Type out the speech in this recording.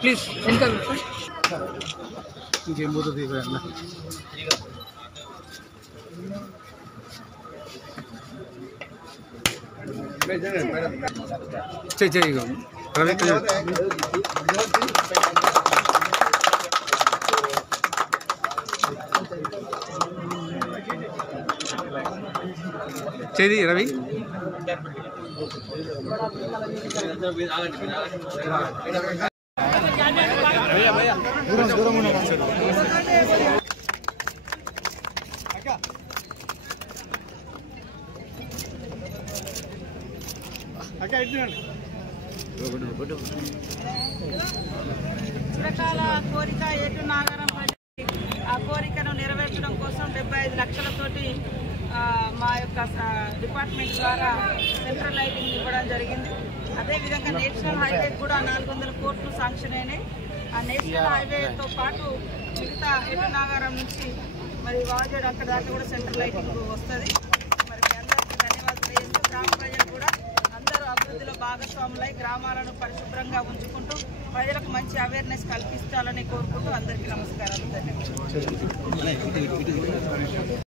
Please ఇంకేం పోతుంది చెయ్యి చేది రవి చిరకాల కోరిక ఏటు నాగరం ఆ కోరికను నెరవేర్చడం కోసం 75 లక్షలతోటి మా యొక్క డిపార్ట్మెంట్ ద్వారా సెంట్రల్ లైటింగ్ ఇవ్వడం జరిగింది. అదేవిధంగా నేషనల్ హైవే కూడా 400 కోట్లు శాంక్షన్ అయినాయి. ఆ నేషనల్ హైవేతో పాటు మిగతా ఏటు నాగారం నుంచి మరి వాజేడు అక్కడ దాకా కూడా సెంట్రల్ లైటింగ్ వస్తుంది. మరి మీ అందరికీ ధన్యవాదాలు చేస్తూ గ్రామ ప్రజలు కూడా అందరూ అభివృద్ధిలో భాగస్వాములై గ్రామాలను పరిశుభ్రంగా ఉంచుకుంటూ ప్రజలకు మంచి అవేర్నెస్ కల్పిస్తాలని కోరుకుంటూ అందరికీ నమస్కారాలు. ధన్యవాదాలు.